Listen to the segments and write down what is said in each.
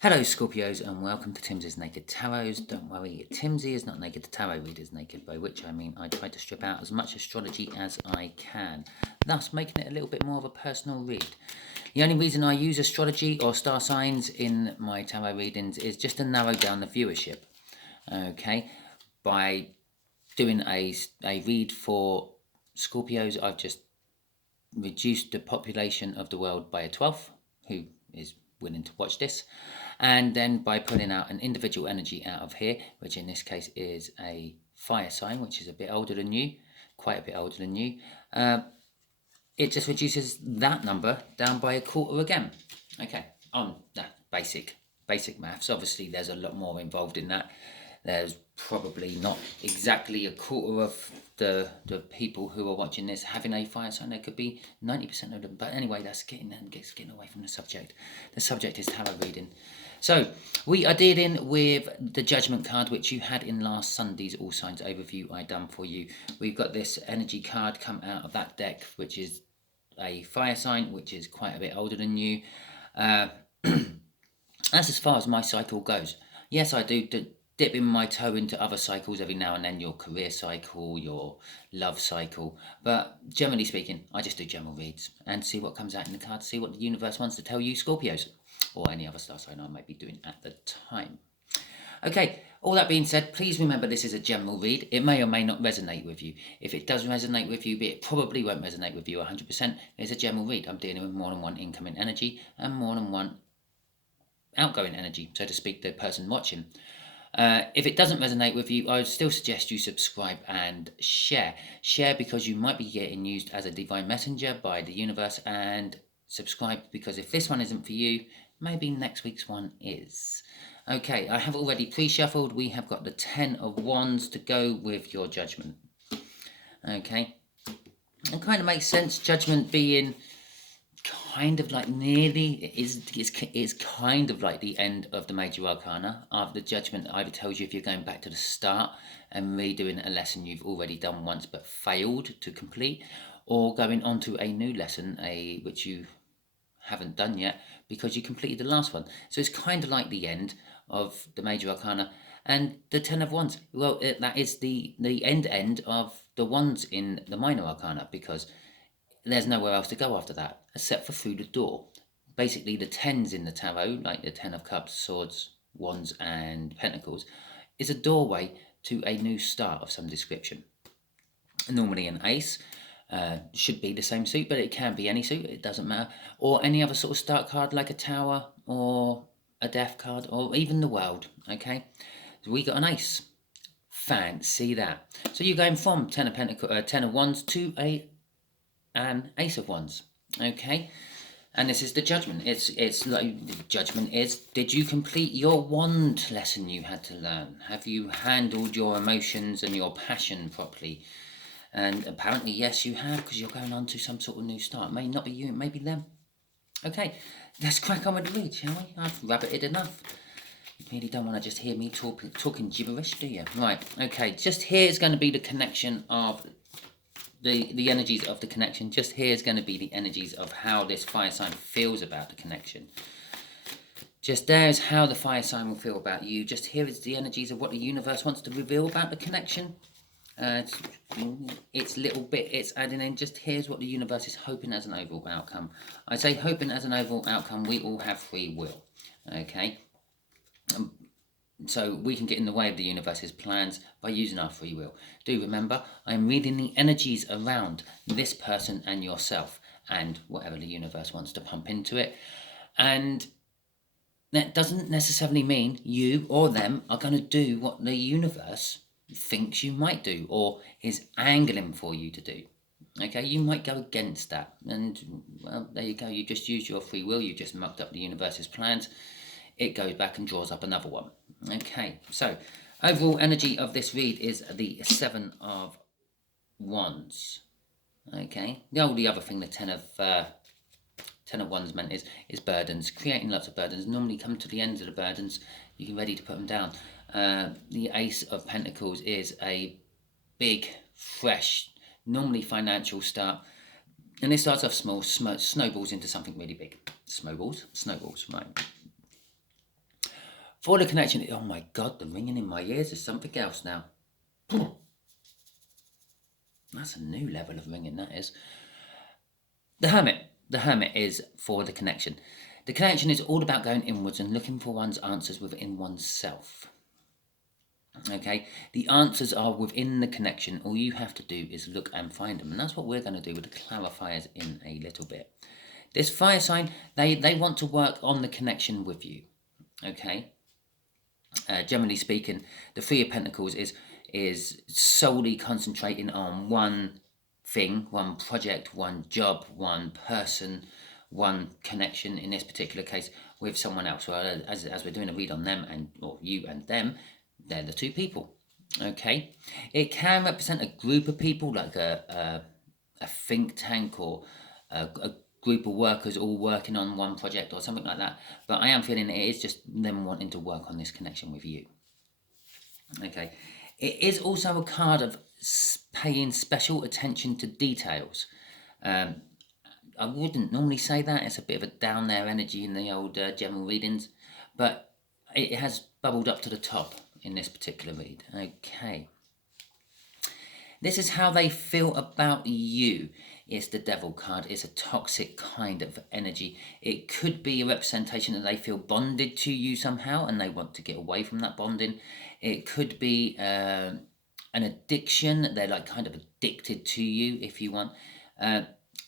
Hello Scorpios and welcome to Timsy's Naked Tarots. Don't worry, Timsy is not naked, the tarot reader's naked, by which I mean I try to strip out as much astrology as I can, thus making it a little bit more of a personal read. The only reason I use astrology or star signs in my tarot readings is just to narrow down the viewership. Okay, by doing a read for Scorpios, I've just reduced the population of the world by a 12th, who is willing to watch this. And then by pulling out an individual energy out of here, which in this case is a fire sign, which is a bit older than you, quite a bit older than you, it just reduces that number down by a quarter again. Okay, on that basic maths. Obviously, there's a lot more involved in that. There's probably not exactly a quarter of the people who are watching this having a fire sign. There could be 90% of them. But anyway, that's getting away from the subject. The subject is tarot reading. So we are dealing with the Judgment card, which you had in last Sunday's All Signs overview I done for you. We've got this energy card come out of that deck, which is a fire sign, which is quite a bit older than you. That's as far as my cycle goes. Yes, I do dipping my toe into other cycles every now and then, your career cycle, your love cycle. But generally speaking, I just do general reads and see what comes out in the cards, see what the universe wants to tell you Scorpios, or any other star sign I might be doing at the time. Okay, all that being said, please remember this is a general read. It may or may not resonate with you. If it does resonate with you, it probably won't resonate with you 100%. It's a general read. I'm dealing with more than one incoming energy and more than one outgoing energy, so to speak, the person watching. If it doesn't resonate with you, I would still suggest you subscribe and share. Share because you might be getting used as a divine messenger by the universe, and subscribe because if this one isn't for you, maybe next week's one is. Okay, I have already pre-shuffled. We have got the 10 of Wands to go with your Judgment. Okay, it kind of makes sense, Judgment being kind of like nearly is kind of like the end of the major arcana. After the Judgment either tells you if you're going back to the start and redoing a lesson you've already done once but failed to complete, or going on to a new lesson which you haven't done yet because you completed the last one. So it's kind of like the end of the major arcana. And the 10 of Wands, well, that is the end of the Wands in the minor arcana, because there's nowhere else to go after that except for through the door. Basically, the 10s in the tarot, like the 10 of Cups, Swords, Wands, and Pentacles, is a doorway to a new start of some description. Normally an ace, should be the same suit, but it can be any suit, it doesn't matter. Or any other sort of start card like a Tower or a Death card, or even the World, okay? So we got an ace. Fancy that. So you're going from 10 of Pentacles, 10 of Wands to an Ace of Wands, okay? And this is the Judgment. It's like the Judgment is, did you complete your wand lesson you had to learn? Have you handled your emotions and your passion properly? And apparently, yes, you have, because you're going on to some sort of new start. It may not be you, it may be them. Okay, let's crack on with the read, shall we? I've rabbited enough. You really don't want to just hear me talking gibberish, do you? Right, okay, just here is going to be the connection of the energies of the connection. Just here is going to be the energies of how this fire sign feels about the connection. Just there is how the fire sign will feel about you. Just here is the energies of what the universe wants to reveal about the connection. It's little bit it's adding in. Just here's what the universe is hoping as an overall outcome. I say hoping as an overall outcome. We all have free will, okay? So we can get in the way of the universe's plans by using our free will. Do remember, I am reading the energies around this person and yourself and whatever the universe wants to pump into it. And that doesn't necessarily mean you or them are going to do what the universe thinks you might do or is angling for you to do. Okay, you might go against that. And, well, there you go. You just used your free will. You just mucked up the universe's plans. It goes back and draws up another one. Okay, so overall energy of this read is the 7 of Wands. Okay, the other thing the 10 of Wands meant is burdens, creating lots of burdens. Normally come to the ends of the burdens, you're ready to put them down. The Ace of Pentacles is a big, fresh, normally financial start. And it starts off small, snowballs into something really big. Snowballs, right. For the connection, oh my God, the ringing in my ears is something else now. That's a new level of ringing, that is. The Hermit. The Hermit is for the connection. The connection is all about going inwards and looking for one's answers within oneself. Okay, the answers are within the connection. All you have to do is look and find them. And that's what we're going to do with the clarifiers in a little bit. This fire sign, they want to work on the connection with you. Okay. Generally speaking, the Three of Pentacles is solely concentrating on one thing, one project, one job, one person, one connection. In this particular case, with someone else. So as we're doing a read on them or you and them, they're the two people. Okay, it can represent a group of people, like a think tank or a group of workers all working on one project or something like that. But I am feeling it is just them wanting to work on this connection with you. Okay, it is also a card of paying special attention to details. I wouldn't normally say that. It's a bit of a down there energy in the old general readings, but it has bubbled up to the top in this particular read. Okay. This is how they feel about you. It's the Devil card. It's a toxic kind of energy. It could be a representation that they feel bonded to you somehow and they want to get away from that bonding. It could be an addiction. They're like kind of addicted to you, if you want.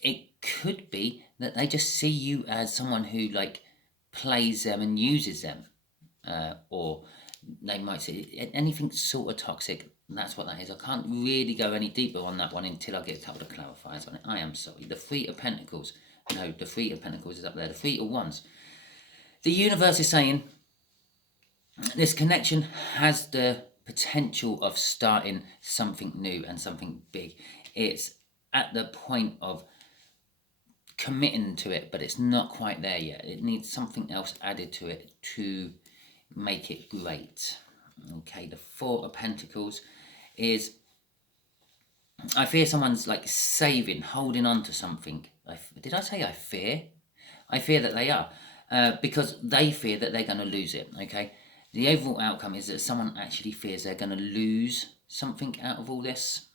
It could be that they just see you as someone who like plays them and uses them. Or they might say anything sort of toxic. That's what that is. I can't really go any deeper on that one until I get a couple of clarifiers on it. I am sorry. The Three of Pentacles. No, the Three of Pentacles is up there. The Three of Wands. The universe is saying this connection has the potential of starting something new and something big. It's at the point of committing to it, but it's not quite there yet. It needs something else added to it to make it great. Okay, the Four of Pentacles is, I fear someone's like saving, holding on to something. Did I say I fear? I fear that they are, because they fear that they're going to lose it. Okay, the overall outcome is that someone actually fears they're going to lose something out of all this.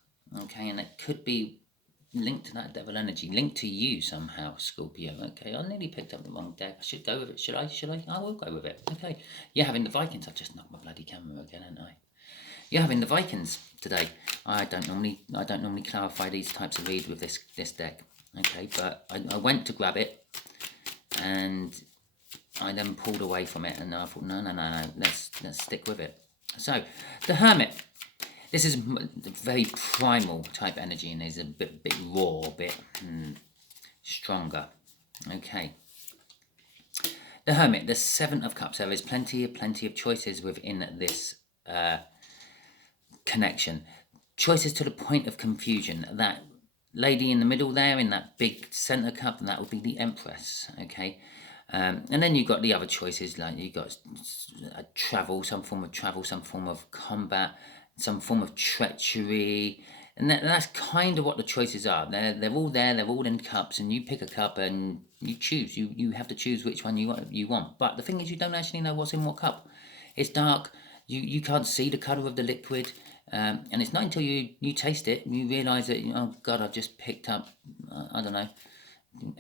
Okay, and it could be linked to that devil energy, linked to you somehow, Scorpio. Okay, I nearly picked up the wrong deck. I should go with it. Should I? I will go with it. Okay, you're having the Vikings. I've just knocked my bloody camera again, haven't I? You're having the Vikings today. I don't normally clarify these types of reads with this deck. Okay, but I went to grab it, and I then pulled away from it, and I thought, no, let's stick with it. So, the Hermit. This is a very primal type energy, and is a bit raw, a bit stronger. Okay. The Hermit, the Seven of Cups. There is plenty of choices within this connection. Choices to the point of confusion. That lady in the middle there, in that big center cup, and that would be the Empress. Okay. And then you've got the other choices, like you've got travel, some form of travel, some form of combat, some form of treachery, and that's kind of what the choices are. They're all there. They're all in cups, and you pick a cup and you choose. You have to choose which one you want. But the thing is, you don't actually know what's in what cup. It's dark. You can't see the colour of the liquid, and it's not until you taste it and you realise that, oh God, I've just picked up I don't know,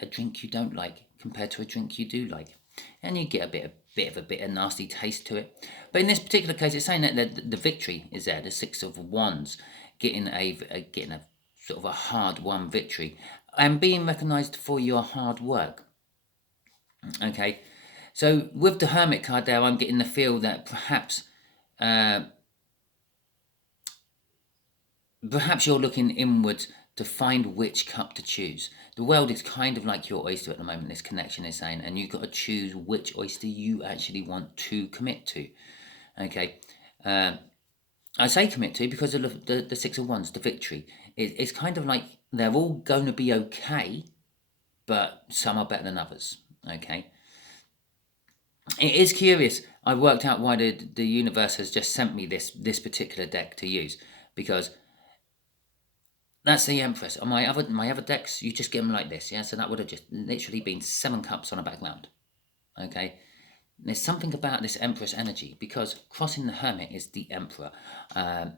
a drink you don't like compared to a drink you do like, and you get a bit of a nasty taste to it. But in this particular case, it's saying that the victory is there. The Six of Wands, getting a sort of a hard-won victory and being recognised for your hard work. Okay, so with the Hermit card there, I'm getting the feel that perhaps you're looking inwards to find which cup to choose. The world is kind of like your oyster at the moment, this connection is saying, and you've got to choose which oyster you actually want to commit to. Okay, I say commit to because of the Six of Wands, the victory. It's kind of like they're all going to be okay, but some are better than others. Okay, it is curious. I've worked out why the universe has just sent me this particular deck to use, because that's the Empress. On my other decks, you just get them like this, yeah? So that would have just literally been 7 cups on a background. Okay? There's something about this Empress energy, because crossing the Hermit is the Emperor. I'm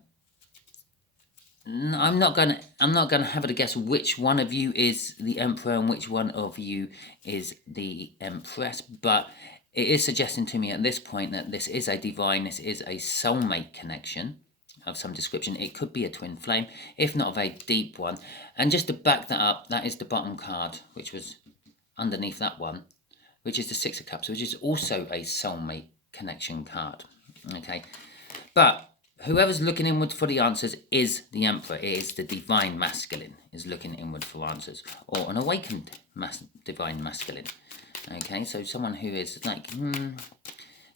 not gonna have it to guess which one of you is the Emperor and which one of you is the Empress, but it is suggesting to me at this point that this is a divine, this is a soulmate connection of some description. It could be a twin flame, if not a very deep one. And just to back that up, that is the bottom card, which was underneath that one, which is the Six of Cups, which is also a soulmate connection card. Okay, but whoever's looking inward for the answers is the Emperor. It is the divine masculine is looking inward for answers, or an awakened divine masculine. Okay, so someone who is like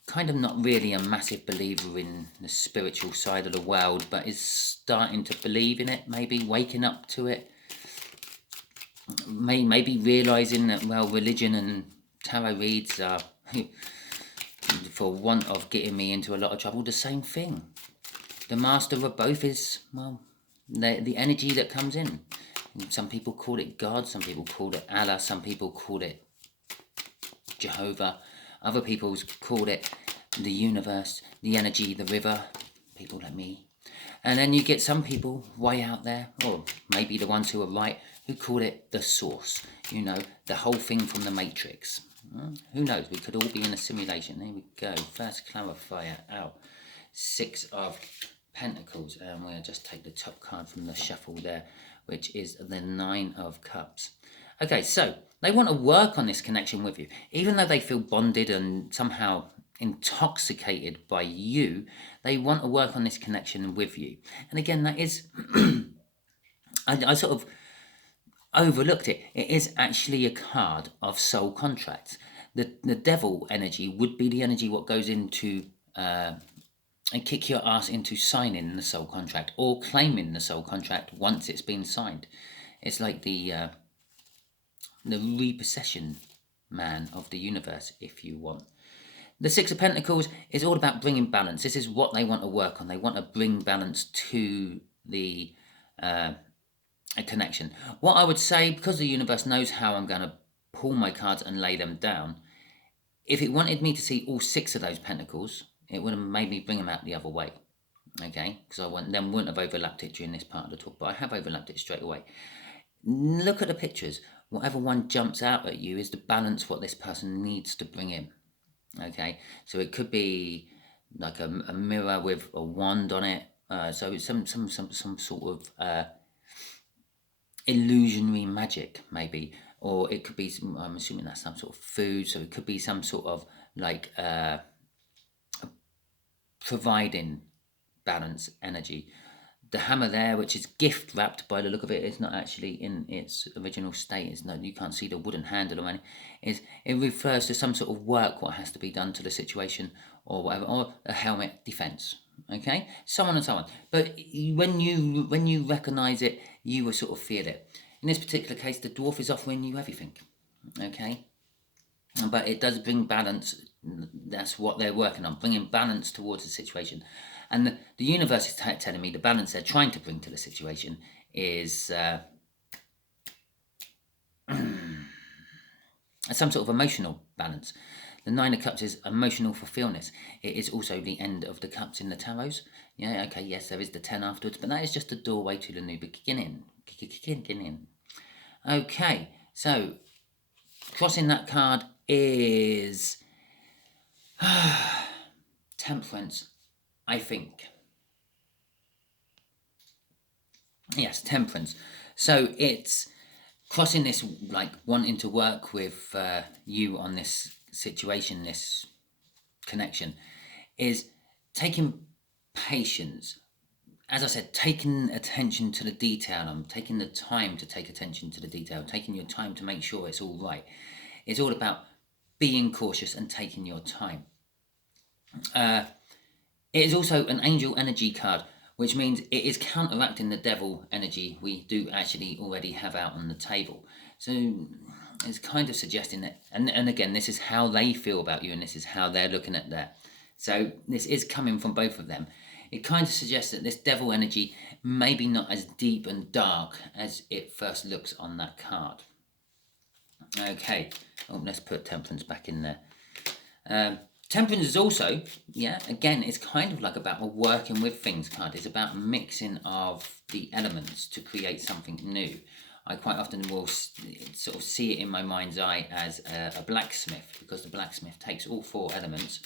kind of not really a massive believer in the spiritual side of the world, but is starting to believe in it, maybe waking up to it, maybe realizing that, well, religion and tarot reads are, for want of getting me into a lot of trouble, the same thing. The master of both is, well, the energy that comes in. Some people call it God, some people call it Allah, some people call it Jehovah, other people call it the universe, the energy, the river, people like me. And then you get some people way out there, or maybe the ones who are right, who call it the source, you know, the whole thing from the Matrix. Who knows, we could all be in a simulation. There we go, first clarifier out. Six of Pentacles, and we'll just take the top card from the shuffle there, which is the Nine of Cups. Okay, so they want to work on this connection with you, even though they feel bonded and somehow intoxicated by you. They want to work on this connection with you. And again, that is I sort of overlooked it. It is actually a card of soul contracts. The devil energy would be the energy what goes into and kick your ass into signing the soul contract or claiming the soul contract once it's been signed. It's like the repossession man of the universe, if you want. The Six of Pentacles is all about bringing balance. This is what they want to work on. They want to bring balance to the a connection. What I would say, because the universe knows how I'm going to pull my cards and lay them down, if it wanted me to see all six of those pentacles, it would have made me bring them out the other way. Okay, because I wouldn't have overlapped it during this part of the talk, but I have overlapped it straight away. Look at the pictures. Whatever one jumps out at you is the balance what this person needs to bring in. Okay, so it could be like a mirror with a wand on it. So it's some sort of illusionary magic, maybe, or it could be. I'm assuming that's some sort of food. So it could be some sort of like providing balance energy. The hammer there, which is gift wrapped by the look of it, is not actually in its original state. It's not, you can't see the wooden handle or anything. It refers to some sort of work what has to be done to the situation or whatever, or a helmet defense. Okay, so on and so on. But when you recognize it, you will sort of feel it. In this particular case, the dwarf is offering you everything. Okay, but it does bring balance. That's what they're working on, bringing balance towards the situation. And the universe is telling me the balance they're trying to bring to the situation is some sort of emotional balance. The Nine of Cups is emotional fulfillment. It is also the end of the cups in the tarots. Yeah, okay, yes, there is the 10 afterwards, but that is just a doorway to the new beginning. Okay, so crossing that card is Temperance, I think. Yes, Temperance. So it's crossing this, like wanting to work with you on this situation, this connection, is taking patience. As I said, taking attention to the detail. I'm taking the time to take attention to the detail, taking your time to make sure it's all right. It's all about being cautious and taking your time. It is also an angel energy card, which means it is counteracting the devil energy we do actually already have out on the table. So it's kind of suggesting that, and again, this is how they feel about you, and this is how they're looking at that. So this is coming from both of them. It kind of suggests that this devil energy may be not as deep and dark as it first looks on that card. Okay, let's put Temperance back in there. Temperance is also, yeah, again, it's kind of like about a working with things card. It's about mixing of the elements to create something new. I quite often will sort of see it in my mind's eye as a blacksmith, because the blacksmith takes all 4 elements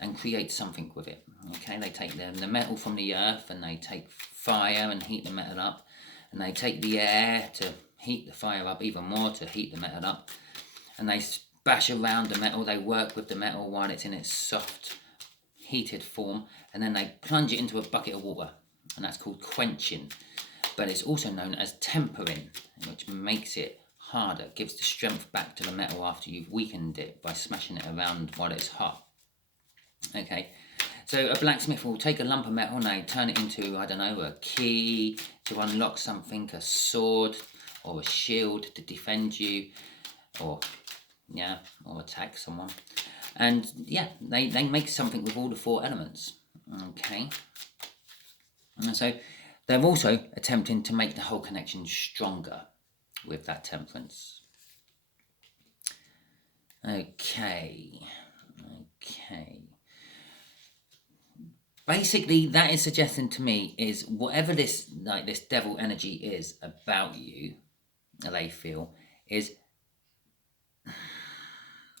and creates something with it. Okay, they take the metal from the earth, and they take fire and heat the metal up, and they take the air to heat the fire up even more, to heat the metal up, and they bash around the metal. They work with the metal while it's in its soft, heated form, and then they plunge it into a bucket of water, and that's called quenching. But it's also known as tempering, which makes it harder, gives the strength back to the metal after you've weakened it by smashing it around while it's hot. Okay, so a blacksmith will take a lump of metal and they turn it into, I don't know, a key to unlock something, a sword or a shield to defend you, or attack someone. And yeah, they make something with all the 4 elements. Okay, and so they're also attempting to make the whole connection stronger with that temperance. Okay. Basically, that is suggesting to me is whatever this devil energy is about you, they feel, is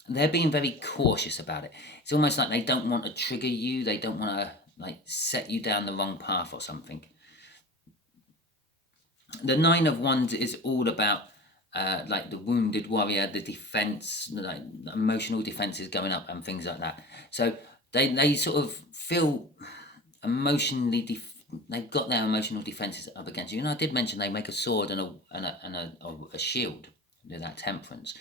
they're being very cautious about it. It's almost like they don't want to trigger you. They don't want to set you down the wrong path or something. The 9 of Wands is all about the wounded warrior, the defense, emotional defenses going up and things like that. So they sort of feel emotionally they've got their emotional defenses up against you. And I did mention they make a sword and a shield with that temperance.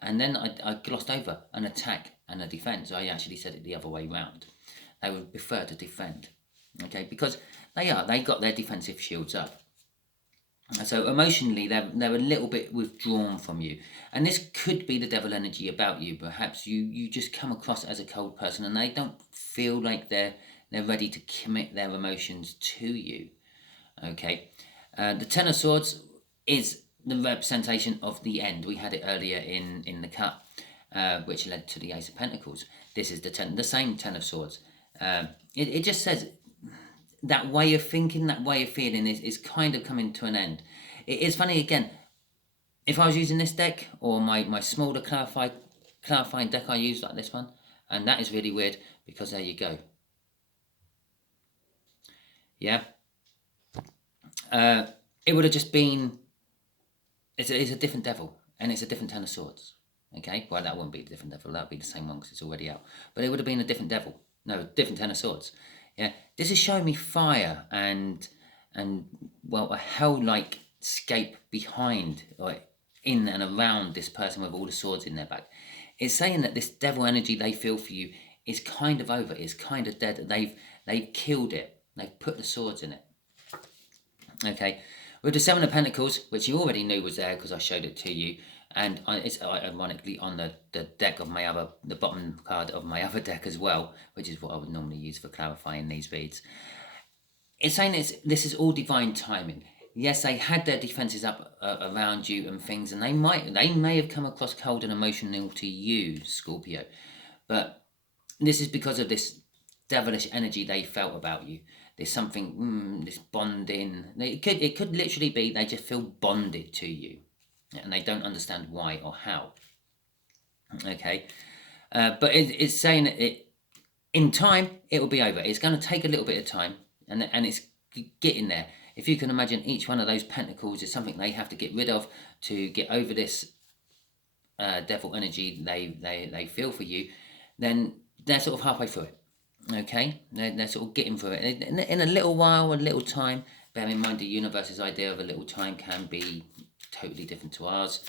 And then I glossed over an attack and a defense. I actually said it the other way round. They would prefer to defend, okay, because they got their defensive shields up. So emotionally, they're a little bit withdrawn from you, and this could be the devil energy about you. Perhaps you just come across as a cold person, and they don't feel like they're ready to commit their emotions to you. Okay, the 10 of Swords is the representation of the end. We had it earlier in the cut, which led to the Ace of Pentacles. This is the same 10 of Swords. It just says that way of thinking, that way of feeling is kind of coming to an end. It is funny, again, if I was using this deck, or my smaller clarifying deck I use, like this one, and that is really weird, because there you go. Yeah. It would have just been, it's a different devil, and it's a different 10 of Swords. Okay, well, that wouldn't be a different devil, that would be the same one because it's already out. But it would have been a different devil. No, different 10 of Swords. Yeah, this is showing me fire and well, a hell-like scape behind, or in and around this person with all the swords in their back. It's saying that this devil energy they feel for you is kind of over, is kind of dead. They've killed it. They've put the swords in it. Okay, with the 7 of Pentacles, which you already knew was there because I showed it to you, and it's ironically on the deck of the bottom card of my other deck as well, which is what I would normally use for clarifying these reads. It's saying this is all divine timing. Yes, they had their defenses up around you and things, and they may have come across cold and emotional to you, Scorpio, but this is because of this devilish energy they felt about you. There's something, this bonding. It could literally be they just feel bonded to you, and they don't understand why or how. Okay, but it's saying that in time it will be over. It's going to take a little bit of time, and it's getting there. If you can imagine, each one of those pentacles is something they have to get rid of to get over this devil energy they feel for you. Then they're sort of halfway through it. Okay, they're sort of getting through it in a little while, a little time. Bear in mind the universe's idea of a little time can be totally different to ours.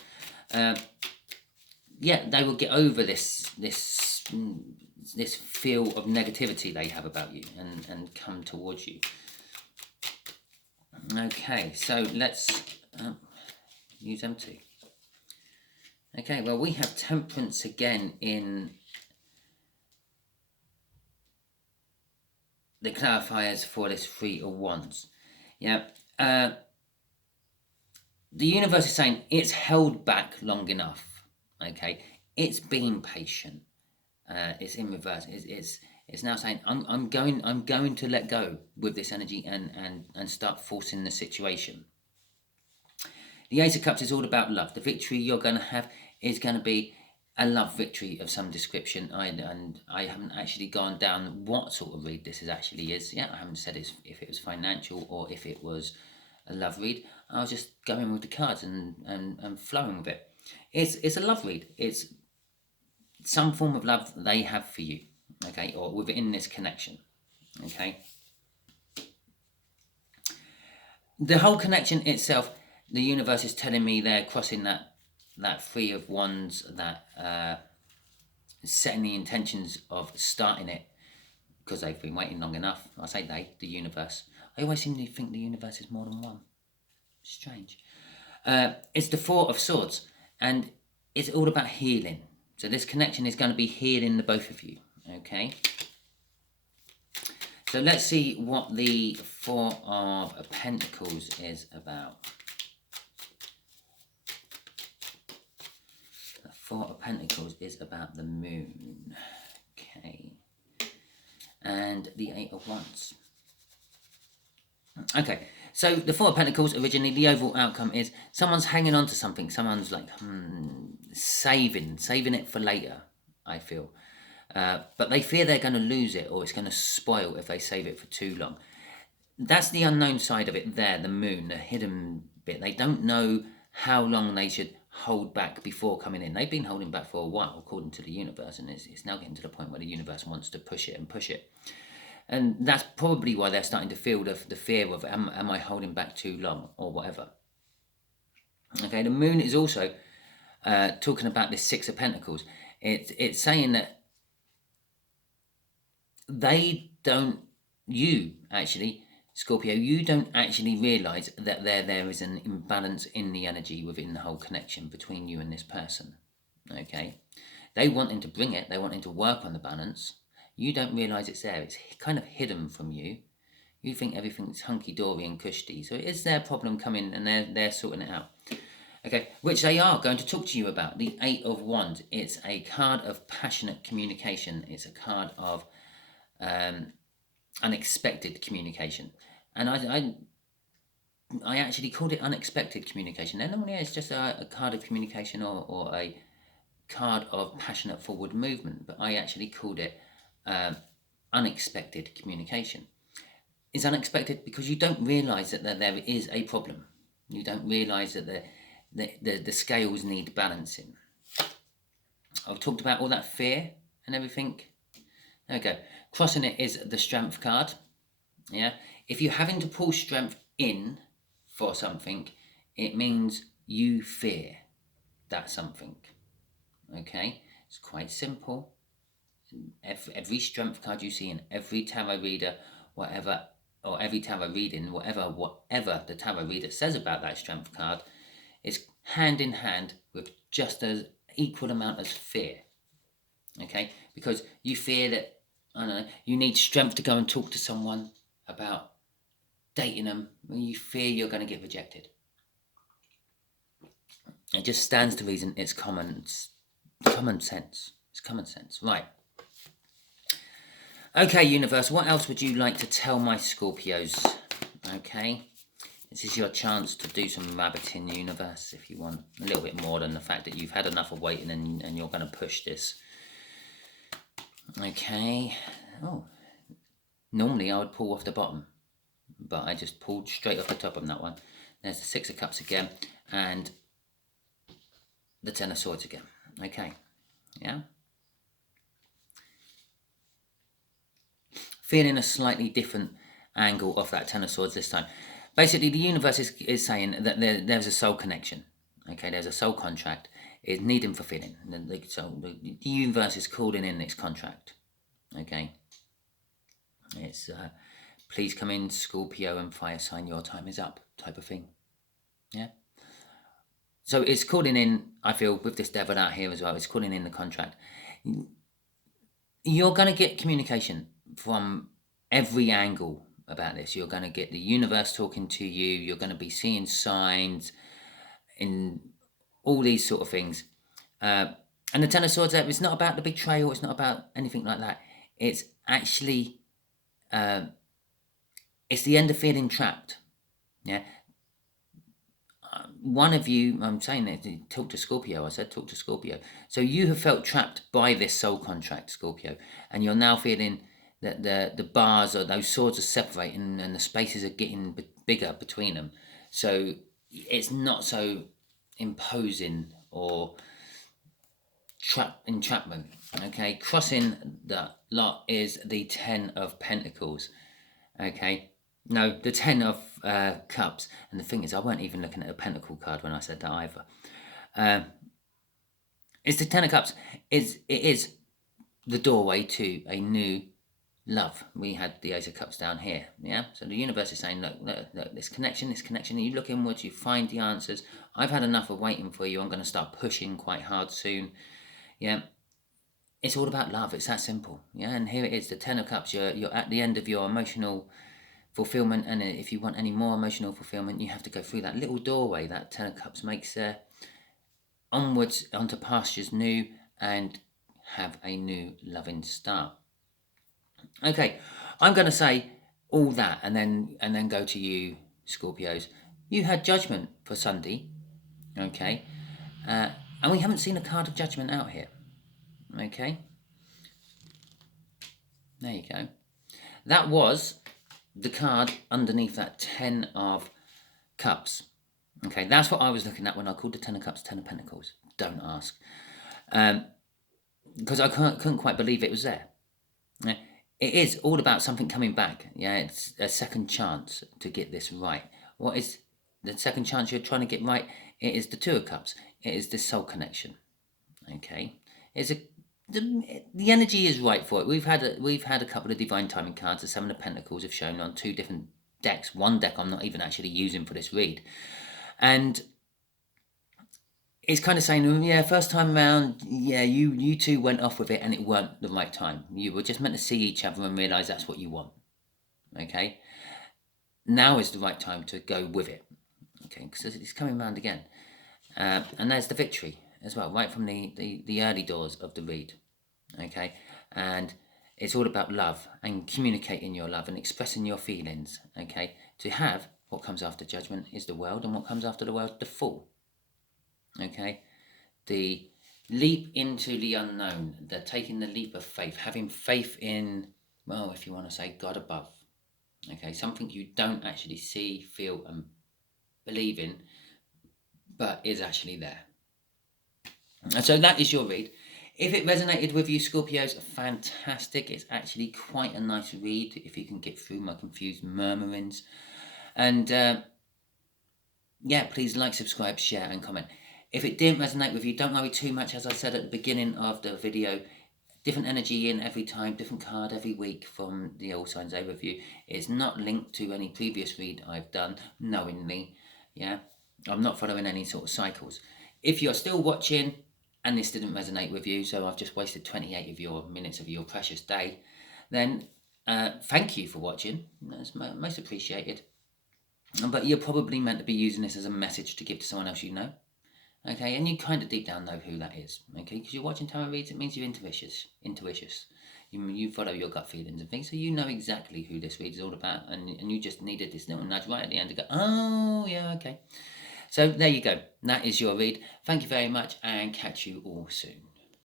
Yeah, they will get over this feel of negativity they have about you and come towards you. Okay, so let's use empty. Okay, well, we have temperance again in the clarifiers for this 3 of Wands. Yeah, the universe is saying it's held back long enough. Okay, it's been patient. It's in reverse. It's now saying I'm going to let go with this energy and start forcing the situation. The Ace of Cups is all about love. The victory you're going to have is going to be a love victory of some description. I haven't actually gone down what sort of read this actually is. Yeah, I haven't said if it was financial or if it was a love read. I was just going with the cards and flowing with it. It's a love read. It's some form of love that they have for you, okay, or within this connection, okay. The whole connection itself, the universe is telling me they're crossing that Three of Wands, that setting the intentions of starting it because they've been waiting long enough. I say they, the universe. I always seem to think the universe is more than one. Strange. It's the Four of Swords, and it's all about healing. So this connection is going to be healing the both of you, okay? So let's see what the Four of Pentacles is about. The Four of Pentacles is about the moon, okay? And the Eight of Wands. Okay, so the Four of Pentacles, originally, the overall outcome is someone's hanging on to something. Someone's like, saving it for later, I feel. But they fear they're going to lose it or it's going to spoil if they save it for too long. That's the unknown side of it there, the moon, the hidden bit. They don't know how long they should hold back before coming in. They've been holding back for a while, according to the universe, and it's now getting to the point where the universe wants to push it and push it. And that's probably why they're starting to feel the fear of, am I holding back too long or whatever. Okay, the moon is also talking about this Six of Pentacles. It's saying that you actually, Scorpio, you don't actually realise that there is an imbalance in the energy within the whole connection between you and this person. Okay, they wanting to bring it, they wanting to work on the balance. You don't realise it's there. It's kind of hidden from you. You think everything's hunky-dory and cushy. So it is their problem coming and they're sorting it out. Okay, which they are going to talk to you about. The Eight of Wands. It's a card of passionate communication. It's a card of unexpected communication. And I actually called it unexpected communication. And normally it's just a card of communication or a card of passionate forward movement. But I actually called it unexpected communication. It's unexpected because you don't realise that there is a problem. You don't realise that the scales need balancing. I've talked about all that fear and everything. There we go. Crossing it is the Strength card. Yeah. If you're having to pull strength in for something, it means you fear that something. Okay. It's quite simple. Every strength card you see in every tarot reader, whatever, or every tarot reading, whatever the tarot reader says about that strength card, is hand in hand with just as equal amount as fear. Okay, because you fear that, I don't know, you need strength to go and talk to someone about dating them when you fear you're going to get rejected. It just stands to reason. It's common sense. It's common sense, right? Okay, universe, what else would you like to tell my Scorpios? Okay, this is your chance to do some rabbiting, universe, if you want. A little bit more than the fact that you've had enough of waiting and you're going to push this. Okay. Oh, normally I would pull off the bottom, but I just pulled straight off the top on that one. There's the Six of Cups again, and the Ten of Swords again. Okay, yeah. Feeling a slightly different angle of that Ten of Swords this time. Basically, the universe is saying that there's a soul connection. Okay, there's a soul contract. It's needing fulfilling. So the universe is calling in its contract. Okay. It's please come in, Scorpio and fire sign, your time is up type of thing. Yeah. So it's calling in, I feel, with this devil out here as well, it's calling in the contract. You're going to get communication from every angle about this. You're going to get the universe talking to you. You're going to be seeing signs in all these sort of things. And the Ten of Swords, it's not about the betrayal. It's not about anything like that. It's actually, it's the end of feeling trapped. Yeah. One of you, I'm saying that, talk to Scorpio. I said talk to Scorpio. So you have felt trapped by this soul contract, Scorpio, and you're now feeling that the bars or those swords are separating and the spaces are getting bigger between them. So it's not so imposing or entrapment. Okay, crossing the lot is the 10 of Pentacles. Okay, no, the 10 of Cups. And the thing is, I weren't even looking at a Pentacle card when I said that either. It's the 10 of Cups. It is the doorway to a new love. We had the Ace of Cups down here. Yeah, so the universe is saying, look, this connection. You look inwards, you find the answers. I've had enough of waiting for you. I'm going to start pushing quite hard soon. Yeah, it's all about love. It's that simple. Yeah, and here it is, the 10 of Cups. You're at the end of your emotional fulfillment, and if you want any more emotional fulfillment, you have to go through that little doorway that 10 of Cups makes there, onwards onto pastures new, and have a new loving start. Okay, I'm going to say all that, and then go to you, Scorpios. You had Judgment for Sunday. Okay, and we haven't seen a card of Judgment out here. Okay, there you go. That was the card underneath that 10 of Cups. Okay, that's what I was looking at when I called the 10 of Cups 10 of Pentacles. Don't ask. Because I couldn't quite believe it was there. Yeah, it is all about something coming back. Yeah, it's a second chance to get this right. What is the second chance you're trying to get right? It is the 2 of Cups. It is the soul connection. Okay, the energy is right for it. We've had a couple of divine timing cards. The 7 of Pentacles have shown on 2 different decks. One deck I'm not even actually using for this read, and it's kind of saying, yeah, first time around, yeah, you two went off with it, and it weren't the right time. You were just meant to see each other and realize that's what you want. Okay, now is the right time to go with it. Okay, because it's coming around again, and there's the victory as well, right from the early doors of the read. Okay, and it's all about love and communicating your love and expressing your feelings. Okay, to have what comes after Judgment is the World, and what comes after the World, the Fool. Okay, the leap into the unknown, the taking the leap of faith, having faith in, well, if you want to say God above. Okay, something you don't actually see, feel, and believe in, but is actually there. And so that is your read. If it resonated with you, Scorpios, fantastic. It's actually quite a nice read if you can get through my confused murmurings. And yeah, please like, subscribe, share, and comment. If it didn't resonate with you, don't worry too much. As I said at the beginning of the video, different energy in every time, different card every week from the All Signs Overview. It's not linked to any previous read I've done knowingly. Yeah, I'm not following any sort of cycles. If you're still watching and this didn't resonate with you, so I've just wasted 28 of your minutes of your precious day, then thank you for watching. That's most appreciated. But you're probably meant to be using this as a message to give to someone else you know. Okay, and you kind of deep down know who that is. Okay, because you're watching tarot reads, it means you're intuitious. You follow your gut feelings and things, so you know exactly who this read is all about, and you just needed this little nudge right at the end to go, oh, yeah, okay. So there you go. That is your read. Thank you very much, and catch you all soon.